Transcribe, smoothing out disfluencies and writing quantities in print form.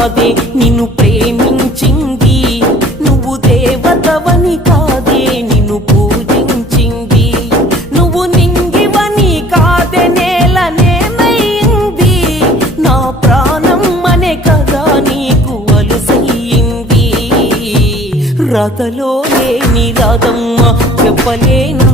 కాదే నిన్ను ప్రేమించింది, నువ్వు దేవతవని కాదే నిన్ను పూజించింది, నువ్వు నింగివని కాదే నేలనేమైంది, నా ప్రాణం అనే కదా నీకు అలుసయ్యింది. రాతలో లేని రాదమ్మ చెప్పలేను